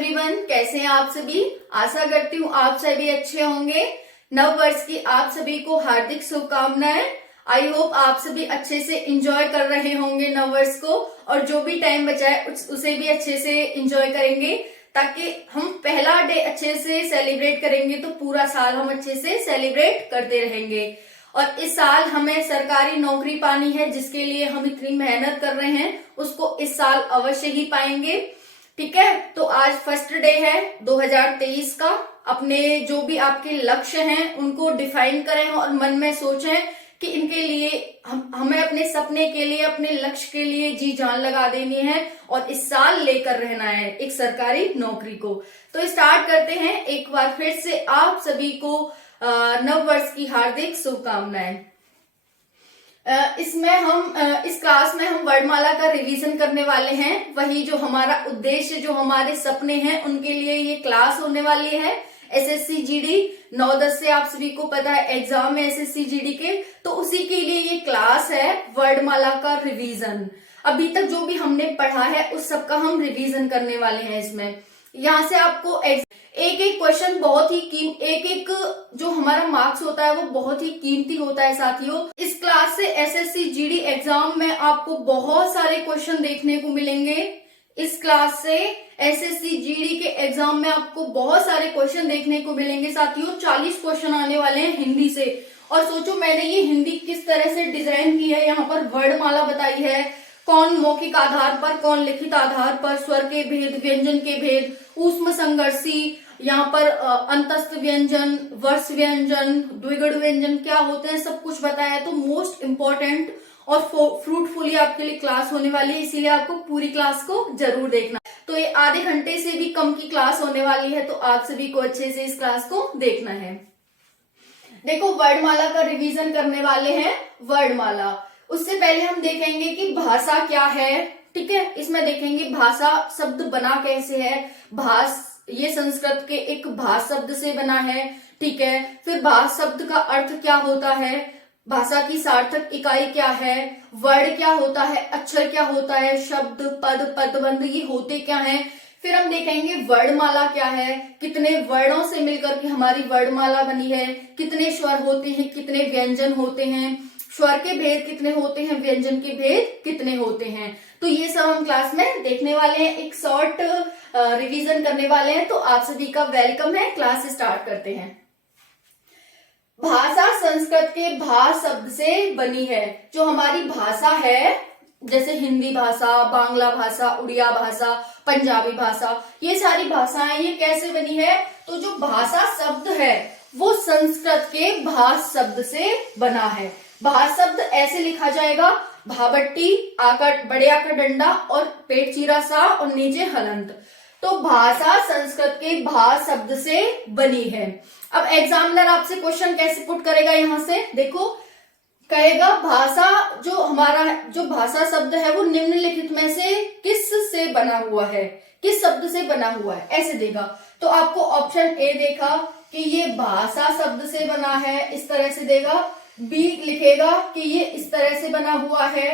Everyone, कैसे हैं आप सभी। आशा करती हूँ आप सभी अच्छे होंगे। नव वर्ष की आप सभी को हार्दिक शुभकामनाएं। आई होप आप सभी अच्छे से एंजॉय कर रहे होंगे नव वर्ष को, और जो भी टाइम बचा है उसे भी अच्छे से एंजॉय करेंगे, ताकि हम पहला डे अच्छे से सेलिब्रेट करेंगे तो पूरा साल हम अच्छे से सेलिब्रेट करते रहेंगे। और इस साल हमें सरकारी नौकरी पानी है, जिसके लिए हम इतनी मेहनत कर रहे हैं उसको इस साल अवश्य ही पाएंगे। ठीक है, तो आज फर्स्ट डे है 2023 का। अपने जो भी आपके लक्ष्य हैं उनको डिफाइन करें और मन में सोचें कि इनके लिए हमें अपने सपने के लिए, अपने लक्ष्य के लिए जी जान लगा देनी है और इस साल लेकर रहना है एक सरकारी नौकरी को। तो स्टार्ट करते हैं। एक बार फिर से आप सभी को नव वर्ष की हार्दिक शुभकामनाएं। इस क्लास में हम वर्णमाला का रिवीजन करने वाले हैं। वही जो हमारा उद्देश्य, जो हमारे सपने हैं, उनके लिए ये क्लास होने वाली है। एसएससी जीडी 9-10 से आप सभी को पता है एग्जाम है एसएससी जीडी के, तो उसी के लिए ये क्लास है वर्णमाला का रिवीजन। अभी तक जो भी हमने पढ़ा है उस सब का हम रिवीजन करने वाले हैं। इसमें यहाँ से आपको एक एक क्वेश्चन बहुत ही एक जो हमारा मार्क्स होता है वो बहुत ही कीमती होता है साथियों। इस क्लास से एसएससी जीडी एग्जाम में आपको बहुत सारे क्वेश्चन देखने को मिलेंगे। इस क्लास से एसएससी जीडी के एग्जाम में आपको बहुत सारे क्वेश्चन देखने को मिलेंगे साथियों। 40 क्वेश्चन आने वाले हैं हिंदी से। और सोचो मैंने ये हिंदी किस तरह से डिजाइन की है। यहाँ पर वर्णमाला बताई है, कौन मौखिक आधार पर, कौन लिखित आधार पर, स्वर के भेद, व्यंजन के भेद, ऊष्म संघर्षी, यहाँ पर अंतस्थ व्यंजन, वर्ष व्यंजन, द्विगुण व्यंजन क्या होते हैं, सब कुछ बताया है। तो मोस्ट इंपॉर्टेंट और फ्रूटफुली आपके लिए क्लास होने वाली है, इसीलिए आपको पूरी क्लास को जरूर देखना। तो ये आधे घंटे से भी कम की क्लास होने वाली है, तो आप सभी को अच्छे से इस क्लास को देखना है। देखो, वर्णमाला का रिवीजन करने वाले हैं। वर्णमाला, उससे पहले हम देखेंगे कि भाषा क्या है। ठीक है, इसमें देखेंगे भाषा शब्द बना कैसे है। भाष ये संस्कृत के एक भाष शब्द से बना है। ठीक है, फिर भाष शब्द का अर्थ क्या होता है, भाषा की सार्थक इकाई क्या है, वर्ण क्या होता है, अक्षर क्या होता है, शब्द, पद, पदबंध ये होते क्या हैं। फिर हम देखेंगे वर्णमाला क्या है, कितने वर्णों से मिलकर के हमारी वर्णमाला बनी है, कितने स्वर होते हैं, कितने व्यंजन होते हैं, स्वर के भेद कितने होते हैं, व्यंजन के भेद कितने होते हैं। तो ये सब हम क्लास में देखने वाले हैं, एक शॉर्ट रिवीजन करने वाले हैं। तो आप सभी का वेलकम है। क्लास स्टार्ट करते हैं। भाषा संस्कृत के भाष शब्द से बनी है। जो हमारी भाषा है, जैसे हिंदी भाषा, बांग्ला भाषा, उड़िया भाषा, पंजाबी भाषा, ये सारी भाषाएं ये कैसे बनी है। तो जो भाषा शब्द है वो संस्कृत के भाष शब्द से बना है। भाष शब्द ऐसे लिखा जाएगा, भाबट्टी, आकर बड़े आकर डंडा और पेट चीरा सा और नीचे हलंत। तो भाषा संस्कृत के भाष शब्द से बनी है। अब एग्जामिनर आपसे क्वेश्चन कैसे पुट करेगा, यहां से देखो, कहेगा भाषा जो भाषा शब्द है वो निम्नलिखित में से किस से बना हुआ है, किस शब्द से बना हुआ है, ऐसे देगा। तो आपको ऑप्शन ए देखा कि ये भाषा शब्द से बना है, इस तरह से देगा। बी लिखेगा कि ये इस तरह से बना हुआ है,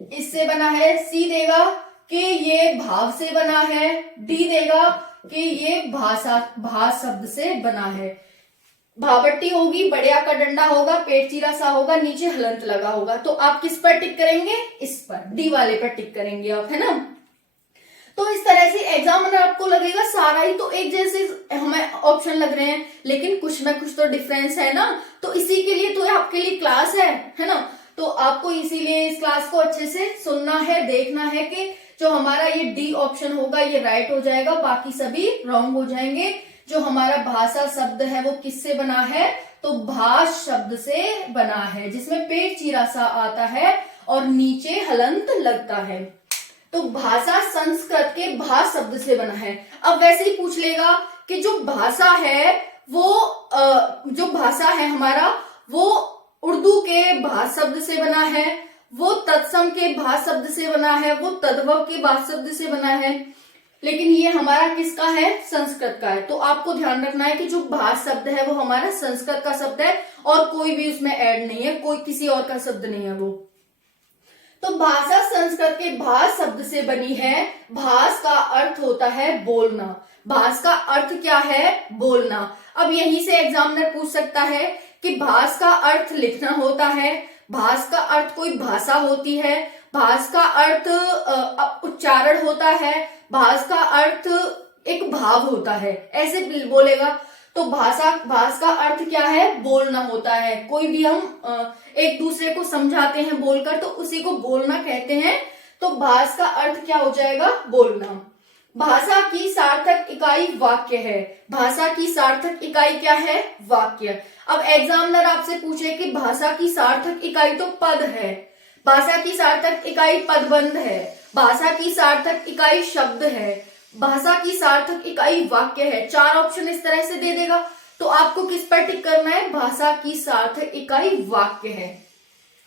इससे बना है। सी देगा कि ये भाव से बना है। डी देगा कि ये भाष शब्द से बना है। भावट्टी होगी, बढ़िया का डंडा होगा, पेट चीरा सा होगा, नीचे हलंत लगा होगा। तो आप किस पर टिक करेंगे, इस पर, डी वाले पर टिक करेंगे आप, है ना। तो इस तरह से एग्जामिनर आपको लगेगा सारा ही तो एक जैसे हमें ऑप्शन लग रहे हैं, लेकिन कुछ ना कुछ तो डिफरेंस है ना। तो इसी के लिए तो आपके लिए क्लास है ना। तो आपको इसीलिए इस क्लास को अच्छे से सुनना है, देखना है कि जो हमारा ये डी ऑप्शन होगा ये राइट हो जाएगा, बाकी सभी रॉन्ग हो जाएंगे। जो हमारा भाषा शब्द है वो किससे बना है, तो भाष शब्द से बना है, जिसमें पेट चीरा सा आता है और नीचे हलंत लगता है। तो भाषा संस्कृत के भाष शब्द से बना है। अब वैसे ही पूछ लेगा कि जो भाषा है वो जो भाषा है हमारा वो उर्दू के भाष शब्द से बना है, वो तत्सम के भाष शब्द से बना है, वो तद्भव के भाष शब्द से बना है, लेकिन ये हमारा किसका है, संस्कृत का है। तो आपको ध्यान रखना है कि जो भाष शब्द है वो हमारा संस्कृत का शब्द है और कोई भी उसमें ऐड नहीं है, कोई किसी और का शब्द नहीं है वो। तो भाषा संस्कृत के भाष शब्द से बनी है। भाष का अर्थ होता है बोलना। भाष का अर्थ क्या है? बोलना। अब यहीं से एग्जामिनर पूछ सकता है कि भाष का अर्थ लिखना होता है, भाष का अर्थ कोई भाषा होती है, भाष का अर्थ उच्चारण होता है, भाष का अर्थ एक भाव होता है, ऐसे बोलेगा। तो भाष का अर्थ क्या है? बोलना होता है। कोई भी हम एक दूसरे को समझाते हैं बोलकर, तो उसी को बोलना कहते हैं। तो भाष का अर्थ क्या हो जाएगा? बोलना। भाषा की सार्थक इकाई वाक्य है। भाषा की सार्थक इकाई क्या है? वाक्य। अब एग्जामिनर आपसे पूछे कि भाषा की सार्थक इकाई तो पद है, भाषा की सार्थक इकाई पदबंध है, भाषा की सार्थक इकाई शब्द है, भाषा की सार्थक इकाई वाक्य है। 4 ऑप्शन इस तरह से दे देगा, तो आपको किस पर टिक करना है? भाषा की सार्थक इकाई वाक्य है,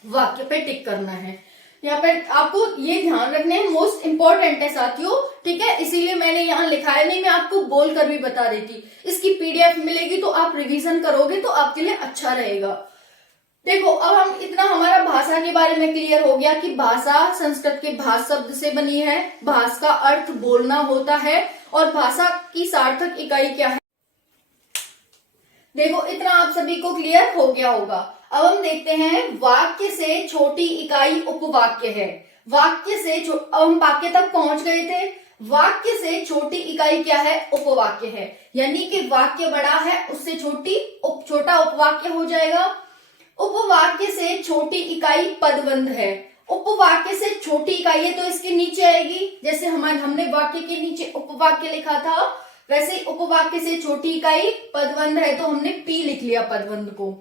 वाक्य पे टिक करना है। यहाँ पर आपको ये ध्यान रखना है, मोस्ट इंपॉर्टेंट है साथियों, ठीक है, इसीलिए मैंने यहाँ लिखा है, नहीं मैं आपको बोल कर भी बता देती। इसकी पीडीएफ मिलेगी तो आप रिवीजन करोगे तो आपके लिए अच्छा रहेगा। देखो, अब हम इतना हमारा भाषा के बारे में क्लियर हो गया कि भाषा संस्कृत के भाष शब्द से बनी है, भाष का अर्थ बोलना होता है, और भाषा की सार्थक इकाई क्या है। देखो, इतना आप सभी को क्लियर हो गया होगा। अब हम देखते हैं वाक्य से छोटी इकाई उपवाक्य है। वाक्य से अब हम वाक्य तक पहुंच गए थे। वाक्य से छोटी इकाई क्या है? उपवाक्य है। यानी कि वाक्य बड़ा है, उससे छोटा उपवाक्य हो जाएगा। उपवाक्य से छोटी इकाई पदबंध है। उपवाक्य से छोटी इकाई है तो इसके नीचे आएगी, जैसे हमने वाक्य के नीचे उपवाक्य लिखा था, वैसे ही उपवाक्य से छोटी इकाई पदबंध है, तो हमने पी लिख लिया पदबंध को।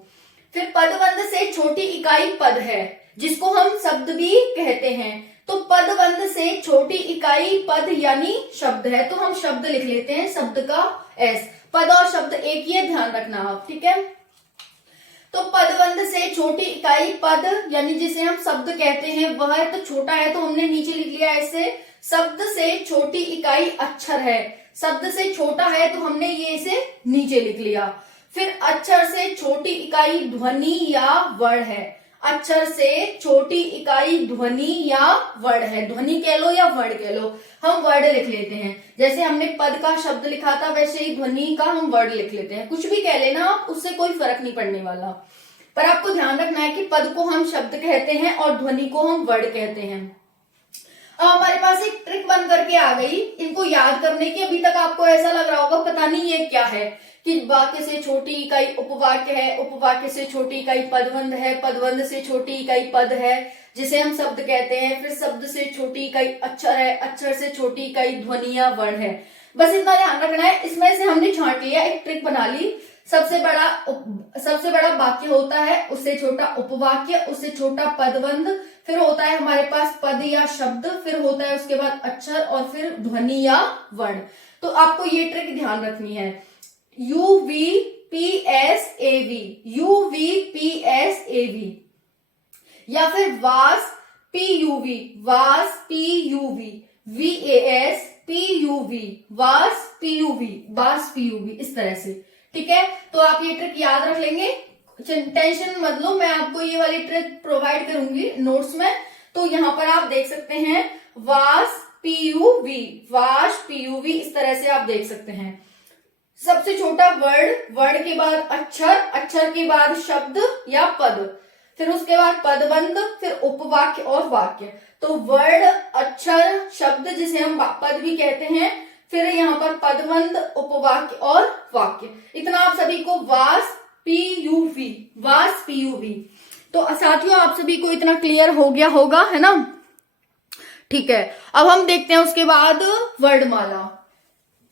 फिर पदबंध से छोटी इकाई पद है, जिसको हम शब्द भी कहते हैं। तो पदबंध से छोटी इकाई पद यानी शब्द है, तो हम शब्द लिख लेते हैं, शब्द का एस। पद और शब्द एक ही है, ध्यान रखना आप, ठीक है। तो पदबंध से छोटी इकाई पद यानी जिसे हम शब्द कहते हैं, वह तो छोटा है, तो हमने नीचे लिख लिया ऐसे। शब्द से छोटी इकाई अक्षर है, शब्द से छोटा है तो हमने ये इसे नीचे लिख लिया। फिर अक्षर से छोटी इकाई ध्वनि या वर्ण है। अक्षर से छोटी इकाई ध्वनि या वर्ण है, ध्वनि कह लो या वर्ण कह लो, हम वर्ड लिख लेते हैं। जैसे हमने पद का शब्द लिखा था, वैसे ही ध्वनि का हम वर्ड लिख लेते हैं। कुछ भी कह लेना आप, उससे कोई फर्क नहीं पड़ने वाला। पर आपको ध्यान रखना है कि पद को हम शब्द कहते हैं और ध्वनि को हम वर्ड कहते हैं। अब हमारे पास एक ट्रिक बन करके आ गई, इनको याद करने की। अभी तक आपको ऐसा लग रहा होगा पता नहीं ये क्या है, कि वाक्य से छोटी इकाई उपवाक्य है, उपवाक्य से छोटी इकाई पदबंध है, पदबंध से छोटी इकाई पद है जिसे हम शब्द कहते हैं, फिर शब्द से छोटी इकाई अक्षर है, अक्षर से छोटी इकाई ध्वनि या वर्ण है। बस इतना ध्यान रखना है। इसमें से हमने छांट लिया, एक ट्रिक बना ली। सबसे बड़ा वाक्य होता है, उससे छोटा उपवाक्य, उससे छोटा पदबंध, फिर होता है हमारे पास पद या शब्द, फिर होता है उसके बाद अक्षर और फिर ध्वनि या वर्ण। तो आपको ये ट्रिक ध्यान रखनी है। UVPSAV, UVPSAV, या फिर वास PUV, वास PUV, VASPUV, वास PUV, वास PUV, इस तरह से, ठीक है। तो आप ये ट्रिक याद रख लेंगे, टेंशन मत लो, मैं आपको ये वाली ट्रिक प्रोवाइड करूंगी नोट्स में। तो यहाँ पर आप देख सकते हैं वास PUV, वास PUV, इस तरह से आप देख सकते हैं। सबसे छोटा वर्ड, वर्ड के बाद अक्षर, अक्षर के बाद शब्द या पद, फिर उसके बाद पदबंध, फिर उपवाक्य और वाक्य। तो वर्ड, अक्षर, शब्द जिसे हम पद भी कहते हैं, फिर यहाँ पर पदबंध, उपवाक्य और वाक्य। इतना आप सभी को वास PUV, वास PUV। तो साथियों आप सभी को इतना क्लियर हो गया होगा, है ना, ठीक है। अब हम देखते हैं उसके बाद वर्णमाला।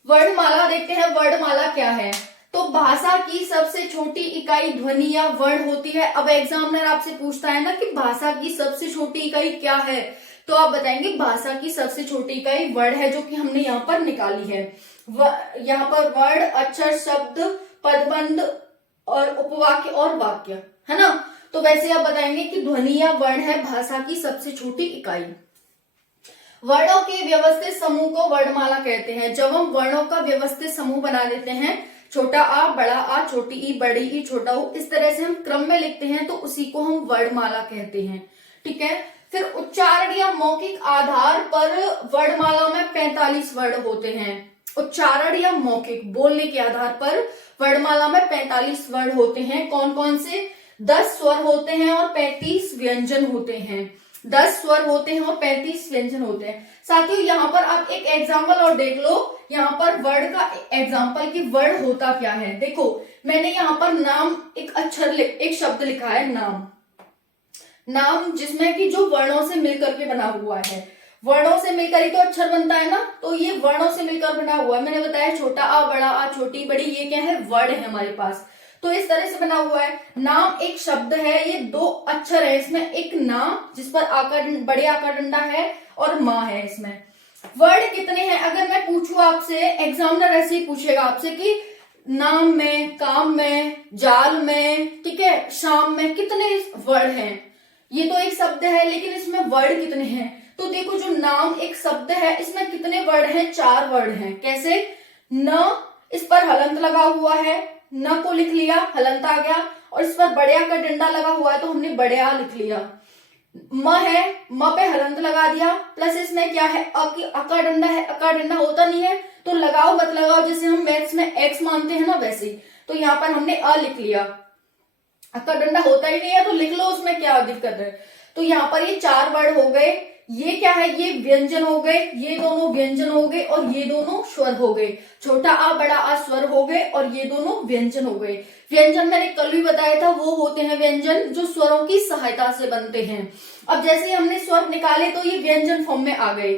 वर्णमाला देखते हैं, वर्णमाला क्या है। तो भाषा की सबसे छोटी इकाई ध्वनि या वर्ण होती है। अब एग्जामिनर आपसे पूछता है ना कि भाषा की सबसे छोटी इकाई क्या है, तो आप बताएंगे भाषा की सबसे छोटी इकाई वर्ण है, जो कि हमने यहाँ पर निकाली है। यहाँ पर वर्ण, अक्षर, शब्द, पदबंध और उपवाक्य और वाक्य, है ना। तो वैसे आप बताएंगे कि ध्वनि या वर्ण है भाषा की सबसे छोटी इकाई। वर्णों के व्यवस्थित समूह को वर्णमाला कहते हैं। जब हम वर्णों का व्यवस्थित समूह बना लेते हैं, छोटा आ, बड़ा आ, छोटी ई, बड़ी ई, छोटा ऊ, इस तरह से हम क्रम में लिखते हैं, तो उसी को हम वर्णमाला कहते हैं, ठीक है। फिर उच्चारण या मौखिक आधार पर वर्णमाला में 45 वर्ण होते हैं। उच्चारण या मौखिक बोलने के आधार पर वर्णमाला में 45 वर्ण होते हैं। कौन कौन से? 10 स्वर होते हैं और 35 व्यंजन होते हैं। 10 स्वर होते हैं और 35 व्यंजन होते हैं। साथियों, यहाँ पर आप एक एग्जाम्पल और देख लो, यहाँ पर वर्ड का एग्जाम्पल की वर्ड होता क्या है। देखो, मैंने यहाँ पर नाम एक शब्द लिखा है, नाम जिसमें कि जो वर्णों से मिलकर के बना हुआ है। वर्णों से मिलकर ही तो अक्षर बनता है ना, तो ये वर्णों से मिलकर बना हुआ है। मैंने बताया छोटा आ, बड़ा आ, छोटी बड़ी, ये क्या है? वर्ड है हमारे पास। तो इस तरह से बना हुआ है। नाम एक शब्द है, ये 2 अक्षर है इसमें। एक नाम जिस पर आकार, बड़े आकार डंडा है, और माँ है इसमें। वर्ड कितने हैं? अगर मैं पूछूं आपसे, एग्जामिनर ऐसे ही पूछेगा आपसे कि नाम में, काम में, जाल में, ठीक है, शाम में कितने वर्ड हैं? ये तो एक शब्द है, लेकिन इसमें वर्ड कितने हैं? तो देखो, जो नाम एक शब्द है, इसमें कितने वर्ड हैं? 4 वर्ड हैं। कैसे? न, इस पर हलंत लगा हुआ है, न को लिख लिया, हलंत आ गया। और इस पर बड़े आ का डंडा लगा हुआ है, तो हमने बड़े आ लिख लिया। म है, म पे हलंत लगा दिया, प्लस इसमें क्या है? अ की अका डंडा है। अका डंडा होता नहीं है तो लगाओ मत लगाओ, जैसे हम मैथ्स में एक्स मानते हैं ना, वैसे ही। तो यहाँ पर हमने अ लिख लिया। अका डंडा होता ही नहीं है तो लिख लो, उसमें क्या दिक्कत है। तो यहाँ पर ये 4 वर्ड हो गए। ये क्या है? ये व्यंजन हो गए, ये दोनों व्यंजन हो गए, और ये दोनों स्वर हो गए। छोटा आ, बड़ा आ स्वर हो गए, और ये दोनों व्यंजन हो गए। व्यंजन मैंने कल भी बताया था, वो होते हैं व्यंजन जो स्वरों की सहायता से बनते हैं। अब जैसे हमने स्वर निकाले तो ये व्यंजन फॉर्म में आ गए,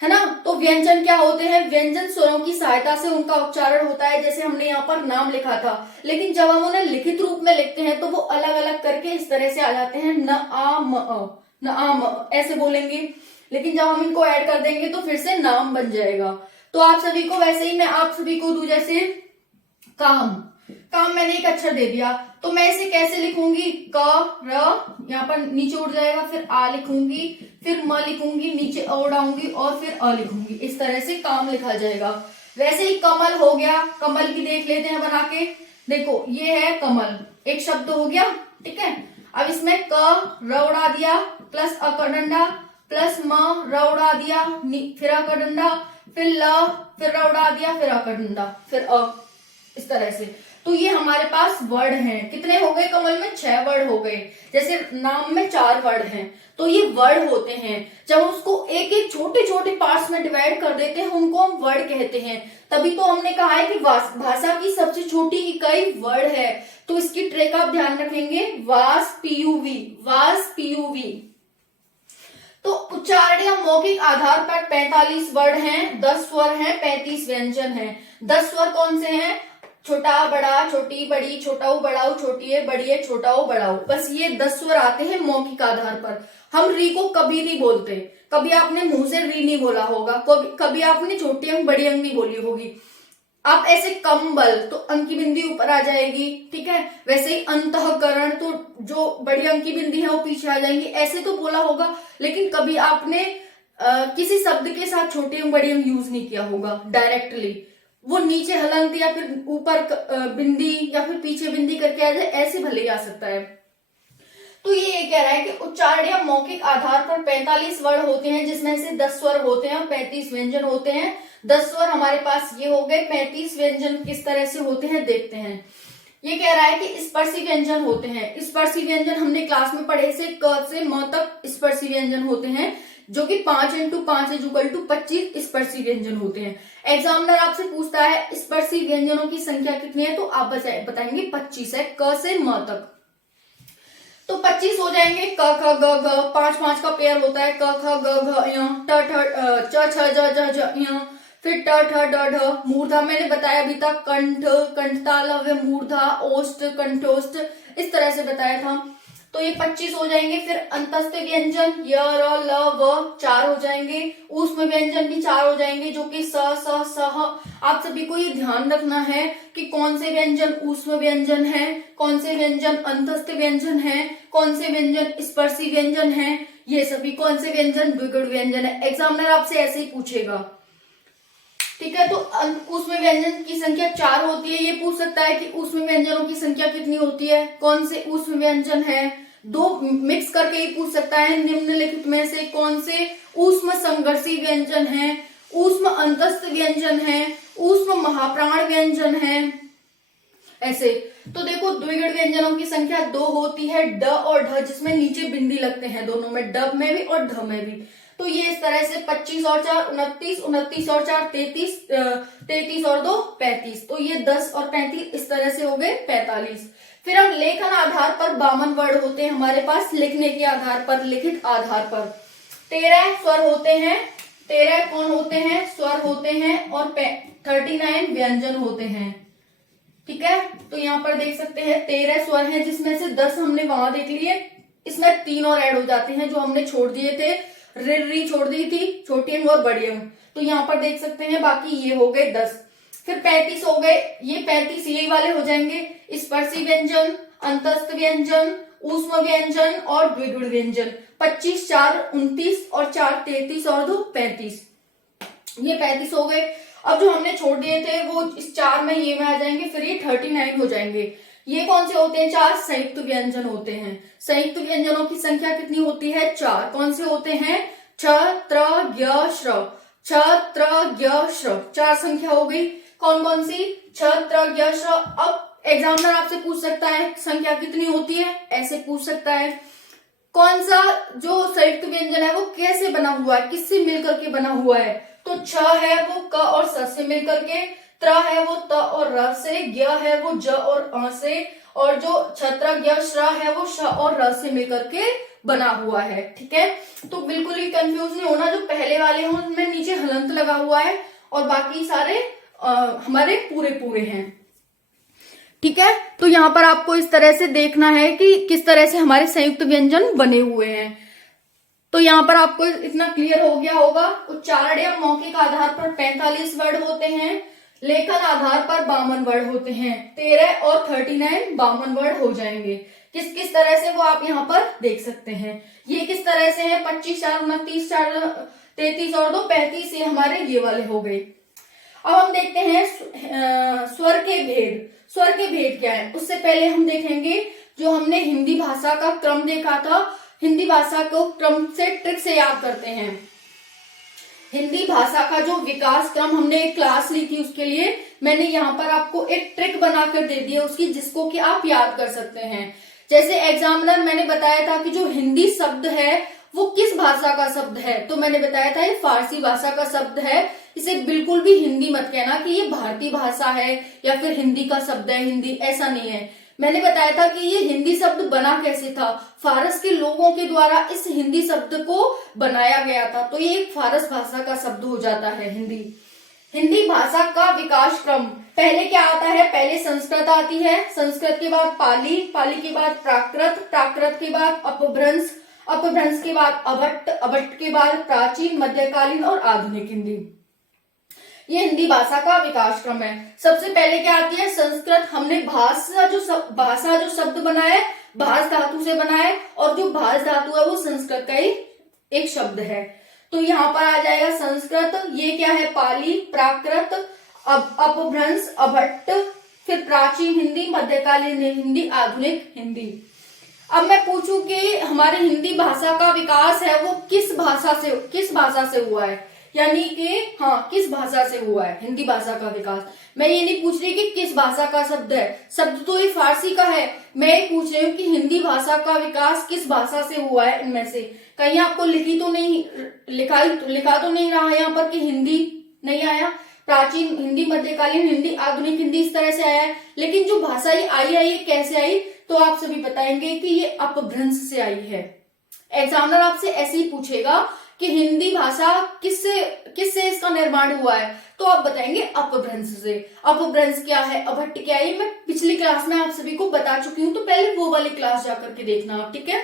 है ना। तो व्यंजन क्या होते हैं? व्यंजन स्वरों की सहायता से उनका उच्चारण होता है। जैसे हमने यहाँ पर नाम लिखा था, लेकिन जब हम उन्हें लिखित रूप में लिखते हैं तो वो अलग अलग करके इस तरह से आ जाते हैं। न आ म अ, न आ म, ऐसे बोलेंगे। लेकिन जब हम इनको ऐड कर देंगे तो फिर से नाम बन जाएगा। तो आप सभी को वैसे ही मैं आप सभी को दूं, जैसे काम। काम मैंने एक अक्षर दे दिया, तो मैं इसे कैसे लिखूंगी? क र, यहाँ पर नीचे उड़ जाएगा, फिर आ लिखूंगी, फिर म लिखूंगी, नीचे अ उड़ाऊंगी, और फिर अ लिखूंगी। इस तरह से काम लिखा जाएगा। वैसे ही कमल हो गया। कमल भी देख लेते हैं बना के। देखो, ये है कमल, एक शब्द हो गया, ठीक है। अब इसमें क र उड़ा दिया, प्लस अ का डंडा, प्लस म र उड़ा दिया, फिर अ का डंडा, फिर ल, फिर र उड़ा दिया, फिर अ का डंडा, फिर अ, इस तरह से। तो ये हमारे पास वर्ड हैं। कितने हो गए? कमल में 6 वर्ड हो गए। जैसे नाम में 4 वर्ड हैं, तो ये वर्ड होते हैं। जब उसको एक एक छोटे छोटे पार्ट्स में डिवाइड कर देते हैं, उनको हम वर्ड कहते हैं। तभी तो हमने कहा है कि भाषा की सबसे छोटी इकाई वर्ड है। तो इसकी ट्रेक आप ध्यान रखेंगे, वास पीयूवी, वास पीयूवी। तो उच्चारण या मौखिक आधार पर 45 वर्ड हैं, 10 स्वर हैं, 35 व्यंजन हैं। 10 स्वर कौन से हैं? छोटा, बड़ा, छोटी, बड़ी, छोटाऊ, बड़ाऊ, छोटी है, बड़ी है, छोटाऊ, बड़ाऊ। बस ये 10 स्वर आते हैं मौखिक आधार पर। हम री को कभी नहीं बोलते। कभी आपने मुंह से री नहीं बोला होगा, कभी आपने छोटी अंक बड़ी अंक नहीं बोली होगी। आप ऐसे कंबल, तो अंक की बिंदी ऊपर आ जाएगी, ठीक है। वैसे ही अंतःकरण, तो जो बड़ी अंक की बिंदी है वो पीछे आ जाएंगी, ऐसे तो बोला होगा। लेकिन कभी आपने किसी शब्द के साथ छोटी अंक बड़ी अंक यूज नहीं किया होगा डायरेक्टली। वो नीचे हलंत या फिर ऊपर बिंदी या फिर पीछे बिंदी करके आ जाए, ऐसे भले ही आ सकता है। तो ये कह रहा है कि उच्चारण या मौखिक आधार पर 45 वर्ड होते हैं, जिसमें से 10 स्वर होते हैं और 35 व्यंजन होते हैं। 10 स्वर हमारे पास ये हो गए, 35 व्यंजन किस तरह से होते हैं देखते हैं। ये कह रहा है कि स्पर्शी व्यंजन होते हैं। स्पर्शी व्यंजन हमने क्लास में पढ़े से क से म तक स्पर्शी व्यंजन होते हैं, जो कि 5 × 5 = 25 स्पर्शी व्यंजन होते हैं। एग्जामिनर आपसे पूछता है स्पर्शी व्यंजनों की संख्या कितनी है, तो आप बताएंगे 25 है, क से म तक। तो 25 हो जाएंगे। क ख ग घ, 5 का पेयर होता है, क ख ग घ य, ट ठ च छ ज ज ज य, फिर ट ठ ड ढ। मूर्धा मैंने बताया अभी तक, कंठ, कंठतालव्य, मूर्धा, ओष्ठ, कंठोष्ठ, इस तरह से बताया था। तो ये 25 हो जाएंगे। फिर अंतस्थ व्यंजन य र ल व 4 हो जाएंगे। ऊष्म व्यंजन भी 4 हो जाएंगे, जो कि स स सह। आप सभी को ये ध्यान रखना है कि कौन से व्यंजन ऊष्म व्यंजन है, कौन से व्यंजन अंतस्थ व्यंजन है, कौन से व्यंजन स्पर्शी व्यंजन है, ये सभी कौन से व्यंजन द्विगुण व्यंजन है। एग्जामिनर आपसे ऐसे ही पूछेगा, ठीक है। तो ऊष्म व्यंजन की संख्या 4 होती है। ये पूछ सकता है कि ऊष्म व्यंजनों की संख्या कितनी होती है, कौन से ऊष्म व्यंजन है, दो मिक्स करके ही पूछ सकता है, निम्नलिखित में से कौन से ऊष्म संघर्षी व्यंजन है, ऊष्म अंतस्थ व्यंजन है, ऊष्म महाप्राण व्यंजन है, ऐसे। तो देखो द्विगुण व्यंजनों की संख्या 2 होती है, ड और ढ, जिसमें नीचे बिंदी लगते हैं दोनों में, ड में भी और ढ में भी। तो ये इस तरह से 25 और 4 29, 29 और 4 33, 33 और 2 35। तो ये 10 और 35 इस तरह से हो गए 45। फिर हम लेखन आधार पर 52 वर्ड होते हैं हमारे पास, लिखने के आधार पर, लिखित आधार पर 13 स्वर होते हैं, 13 कौन होते हैं, स्वर होते हैं, और 39 व्यंजन होते हैं। ठीक है, तो यहाँ पर देख सकते हैं 13 स्वर हैं, जिसमें से 10 हमने वहां देख लिए, इसमें 3 और ऐड हो जाते हैं जो हमने छोड़ दिए थे, री छोड़ दी थी, छोटी अंग और बड़ी अंग। तो यहाँ पर देख सकते हैं, बाकी ये हो गए 10। फिर 35 हो गए, ये 35 यही वाले हो जाएंगे, स्पर्शी व्यंजन, अंतस्थ व्यंजन, ऊष्म व्यंजन और द्विगुण व्यंजन। 25 4 29 और 4 33 और 2 35, ये 35 हो गए। अब जो हमने छोड़ दिए थे वो इस 4 में ये में आ जाएंगे, फिर ये 39 हो जाएंगे। ये कौन से होते हैं, 4 संयुक्त व्यंजन होते हैं। संयुक्त व्यंजनों की संख्या कितनी होती है, 4। कौन से होते हैं, छ त्र ज्ञ श्र, छ त्र ज्ञ श्र, 4 संख्या हो गई। कौन कौन सी, छ त्र ज्ञ श्र। अब एग्जामिनर आपसे पूछ सकता है संख्या कितनी होती है, ऐसे पूछ सकता है। कौन सा जो संयुक्त व्यंजन है वो कैसे बना हुआ है, किससे मिलकर के बना हुआ है, तो छ है वो क और स से मिलकर के, त्र है वो त और र से, ज्ञ है वो ज और अ से, और जो छत्र ज्ञ श्र है वो श और र से मिलकर के बना हुआ है। ठीक है, तो बिल्कुल भी कंफ्यूज नहीं होना, जो पहले वाले हैं उनमें नीचे हलंत लगा हुआ है और बाकी सारे हमारे पूरे पूरे हैं। ठीक है, तो यहाँ पर आपको इस तरह से देखना है कि किस तरह से हमारे संयुक्त व्यंजन बने हुए हैं। तो यहाँ पर आपको इतना क्लियर हो गया होगा। उच्चारण या मौखिक आधार पर 45 वर्ड होते हैं, लेखन आधार पर 52 वर्ड होते हैं, 13 और 39 52 वर्ड हो जाएंगे। किस किस तरह से वो आप यहाँ पर देख सकते हैं। ये किस तरह से है, 25 4 29 4 33 और 2 35, ये हमारे ये वाले हो गए। अब हम देखते हैं स्वर के भेद। स्वर के भेद क्या है, उससे पहले हम देखेंगे जो हमने हिंदी भाषा का क्रम देखा था। हिंदी भाषा को क्रम से ट्रिक से याद करते हैं। हिंदी भाषा का जो विकास क्रम हमने एक क्लास ली थी, उसके लिए मैंने यहाँ पर आपको एक ट्रिक बनाकर दे दी है उसकी, जिसको कि आप याद कर सकते हैं। जैसे एग्जामिनर मैंने बताया था कि जो हिंदी शब्द है वो किस भाषा का शब्द है, तो मैंने बताया था ये फारसी भाषा का शब्द है। इसे बिल्कुल भी हिंदी मत कहना कि ये भारतीय भाषा है या फिर हिंदी का शब्द है, हिंदी ऐसा नहीं है। मैंने बताया था कि ये हिंदी शब्द बना कैसे था, फारस के लोगों के द्वारा इस हिंदी शब्द को बनाया गया था, तो ये एक फारस भाषा का शब्द हो जाता है हिंदी। हिंदी भाषा का विकास क्रम, पहले क्या आता है, पहले संस्कृत आती है, संस्कृत के बाद पाली, पाली के बाद प्राकृत, प्राकृत के बाद अपभ्रंश, अपभ्रंश के बाद अभट्ट, अभट्ट के बाद प्राचीन, मध्यकालीन और आधुनिक हिंदी। ये हिंदी भाषा का विकास क्रम है। सबसे पहले क्या आती है, संस्कृत। हमने भाषा जो शब्द बना है भाष धातु से बना है, और जो भाष धातु है वो संस्कृत का ही एक शब्द है। तो यहाँ पर आ जाएगा संस्कृत, ये क्या है, पाली, प्राकृत, अपभ्रंश, अभट्ट, फिर प्राचीन हिंदी, मध्यकालीन हिंदी, आधुनिक हिंदी। अब मैं पूछूं कि हमारे हिंदी भाषा का विकास है वो किस भाषा से हुआ है, यानी कि हाँ किस भाषा से हुआ है हिंदी भाषा का विकास। मैं ये नहीं पूछ रही कि किस भाषा का शब्द है, शब्द तो ये फारसी का है। मैं ये पूछ रही हूँ कि हिंदी भाषा का विकास किस भाषा से हुआ है। इनमें से कहीं आपको लिखा तो नहीं रहा है यहाँ पर कि हिंदी नहीं आया, प्राचीन हिंदी, मध्यकालीन हिंदी, आधुनिक हिंदी इस तरह से आया है। लेकिन जो भाषा ये आई कैसे आई, तो आप सभी बताएंगे कि ये अपभ्रंश से आई है। एग्जामिनर आपसे ऐसे ही पूछेगा कि हिंदी भाषा किससे इसका निर्माण हुआ है, तो आप बताएंगे अपभ्रंश से। अपभ्रंश क्या है, अभट्ट क्या है, मैं पिछली क्लास में आप सभी को बता चुकी हूँ, तो पहले वो वाली क्लास जाकर के देखना आप, ठीक है,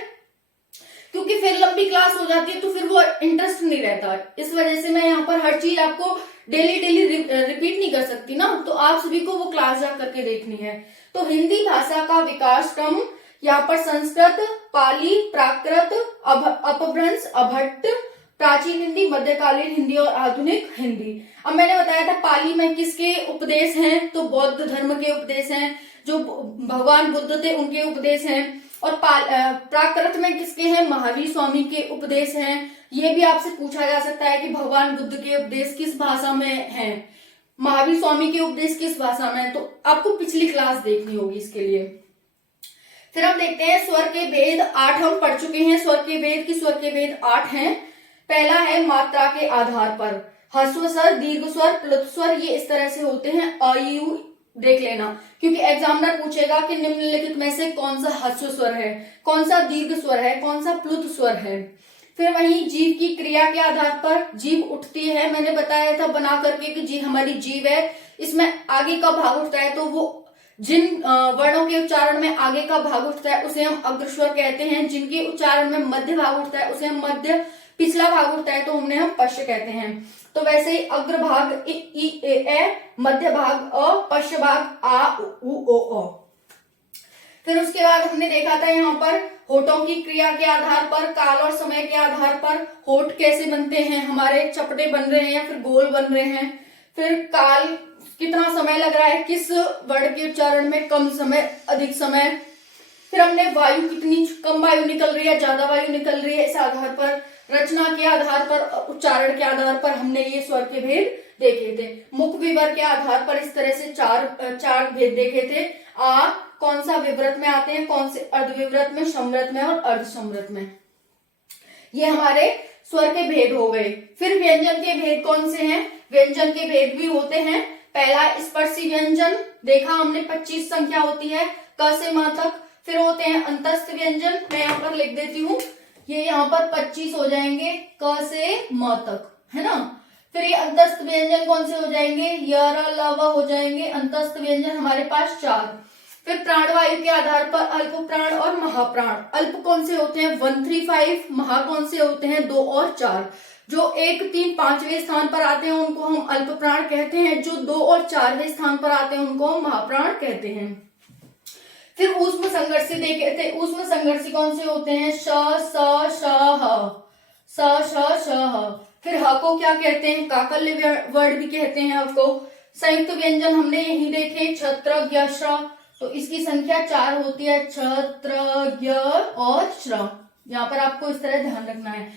क्योंकि फिर लंबी क्लास हो जाती है तो फिर वो इंटरेस्ट नहीं रहता। इस वजह से मैं यहाँ पर हर चीज आपको डेली रिपीट नहीं कर सकती ना, तो आप सभी को वो क्लास जा करके देखनी है। तो हिंदी भाषा का विकास क्रम यहाँ पर संस्कृत, पाली, प्राकृत, अपभ्रंश, अभट्ट, प्राचीन हिंदी, मध्यकालीन हिंदी और आधुनिक हिंदी। अब मैंने बताया था पाली में किसके उपदेश हैं, तो बौद्ध धर्म के उपदेश हैं, जो भगवान बुद्ध थे उनके उपदेश हैं। और प्राकृत में किसके हैं, महावीर स्वामी के उपदेश हैं। ये भी आपसे पूछा जा सकता है कि भगवान बुद्ध के उपदेश किस भाषा में हैं, महावीर स्वामी के उपदेश किस भाषा में, तो आपको पिछली क्लास देखनी होगी इसके लिए। फिर हम देखते हैं स्वर के भेद 8 हम पढ़ चुके हैं। स्वर के भेद 8 हैं। पहला है मात्रा के आधार पर, ह्रस्व स्वर, दीर्घ स्वर, प्लुत स्वर, ये इस तरह से होते हैं। अ ई उ देख लेना, क्योंकि एग्जामिनर पूछेगा कि निम्नलिखित में से कौन सा ह्रस्व स्वर है, कौन सा दीर्घ स्वर है, कौन सा प्लुत स्वर है। फिर वहीं जीव की क्रिया के आधार पर, जीव उठती है, मैंने बताया था बना करके कि जी हमारी जीव है, इसमें आगे का भाग उठता है, तो वो जिन वर्णों के उच्चारण में आगे का भाग उठता है उसे हम अग्रस्वर कहते हैं, जिनके उच्चारण में मध्य भाग उठता है उसे हम मध्य, पिछला भाग उठता है तो हमने हम पश्च कहते हैं। तो वैसे ही अग्र भाग इ ए, मध्य भाग अ, पश्च भाग आ उ ओ अ। फिर उसके बाद हमने देखा था यहाँ पर होठों की क्रिया के आधार पर, काल और समय के आधार पर होठ कैसे बनते हैं, हमारे चपटे बन रहे हैं या फिर गोल बन रहे हैं। फिर काल कितना समय लग रहा है, किस वर्ण के उच्चारण में कम समय, अधिक समय। फिर हमने वायु कितनी कम वायु निकल रही है, ज्यादा वायु निकल रही है, इस आधार पर, रचना के आधार पर, उच्चारण के आधार पर हमने ये स्वर के भेद देखे थे। मुख विवर के आधार पर इस तरह से चार भेद देखे थे। आ कौन सा विवृत में आते हैं, कौन से अर्धविवृत में, समृत में और अर्धसमृत में। ये हमारे स्वर के भेद हो गए। फिर व्यंजन के भेद कौन से हैं, व्यंजन के भेद भी होते हैं। पहला स्पर्शी व्यंजन देखा हमने, 25 संख्या होती है क से म तक। फिर होते हैं अंतस्थ व्यंजन, मैं यहाँ पर लिख देती हूँ, ये यहाँ पर 25 हो जाएंगे क से म तक, है ना। फिर ये अंतस्थ व्यंजन कौन से हो जाएंगे, य र ल व हो जाएंगे। अंतस्थ व्यंजन हमारे पास 4। फिर प्राणवायु के आधार पर अल्प प्राण और महाप्राण। अल्प कौन से होते हैं 1, 3, 5, महा कौन से होते हैं 2 और 4। जो 1, 3, 5वें स्थान पर आते हैं उनको हम अल्प प्राण कहते हैं, जो 2 और 4वें स्थान पर आते हैं उनको हम महाप्राण कहते हैं। फिर ऊष्म संघर्षी देखे थे, ऊष्म संघर्षी कौन से होते हैं, श स श ह, स श श ह। फिर ह को क्या कहते हैं, काकल्य वर्ड भी कहते हैं ह को। संयुक्त व्यंजन हमने यही देखे, छत्र ज्ञ श्र, तो इसकी संख्या 4 होती है, छत्र ज्ञ और श्र। यहाँ पर आपको इस तरह ध्यान रखना है।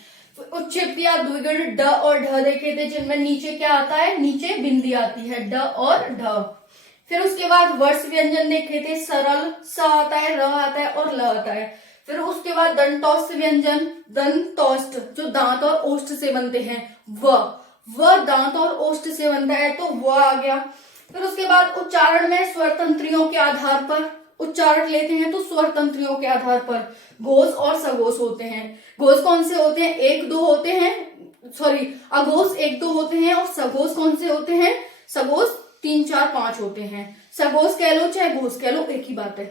उच्छिप्त या द्विगुण ड और ढ देखे थे, जिनमें नीचे क्या आता है, नीचे बिंदी आती है, ड और ढ। फिर उसके बाद वर्ष व्यंजन देखे थे, सरल, स आता है, र आता है और ल आता है। फिर उसके बाद दंतौष्ठ व्यंजन, दंतौष्ठ जो दांत और ओष्ठ से बनते हैं, व दांत और ओष्ठ से बनता है तो व आ गया। फिर उसके बाद उच्चारण में स्वर तंत्रियों के आधार पर उच्चारण लेते हैं, तो स्वर तंत्रियों के आधार पर घोष और सघोष होते हैं। घोष कौन से होते हैं, 1, 2 होते हैं, सॉरी अघोष 1, 2 होते हैं, और सघोष कौन से होते हैं, सघोष 3, 4, 5 होते हैं। सघोष कह लो चाहे घोष कह लो, एक ही बात है।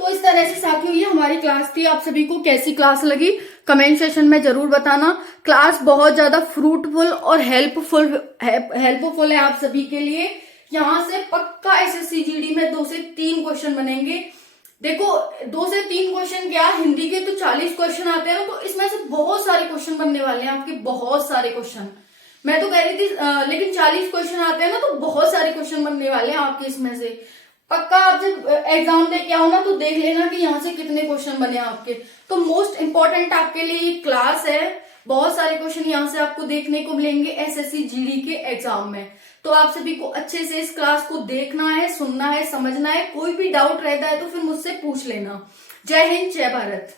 तो इस तरह से साथियों ये हमारी क्लास थी। आप सभी को कैसी क्लास लगी कमेंट सेशन में जरूर बताना। क्लास बहुत ज्यादा फ्रूटफुल और हेल्पफुल है आप सभी के लिए। यहाँ से पक्का एसएससी जीडी में 2 से 3 क्वेश्चन बनेंगे। देखो 2 से 3 क्वेश्चन क्या, हिंदी के तो 40 क्वेश्चन आते हैं, तो इसमें से बहुत सारे क्वेश्चन बनने वाले हैं आपके, बहुत सारे क्वेश्चन। मैं तो कह रही थी लेकिन 40 क्वेश्चन आते हैं ना, तो बहुत सारे क्वेश्चन बनने वाले हैं आपके इसमें से। पक्का आप जब एग्जाम दे के आओ ना तो देख लेना कि यहाँ से कितने क्वेश्चन बने आपके। तो मोस्ट इंपॉर्टेंट आपके लिए ये क्लास है, बहुत सारे क्वेश्चन यहाँ से आपको देखने को मिलेंगे एसएससी जीडी के एग्जाम में। तो आप सभी को अच्छे से इस क्लास को देखना है, सुनना है, समझना है। कोई भी डाउट रहता है तो फिर मुझसे पूछ लेना। जय हिंद, जय भारत।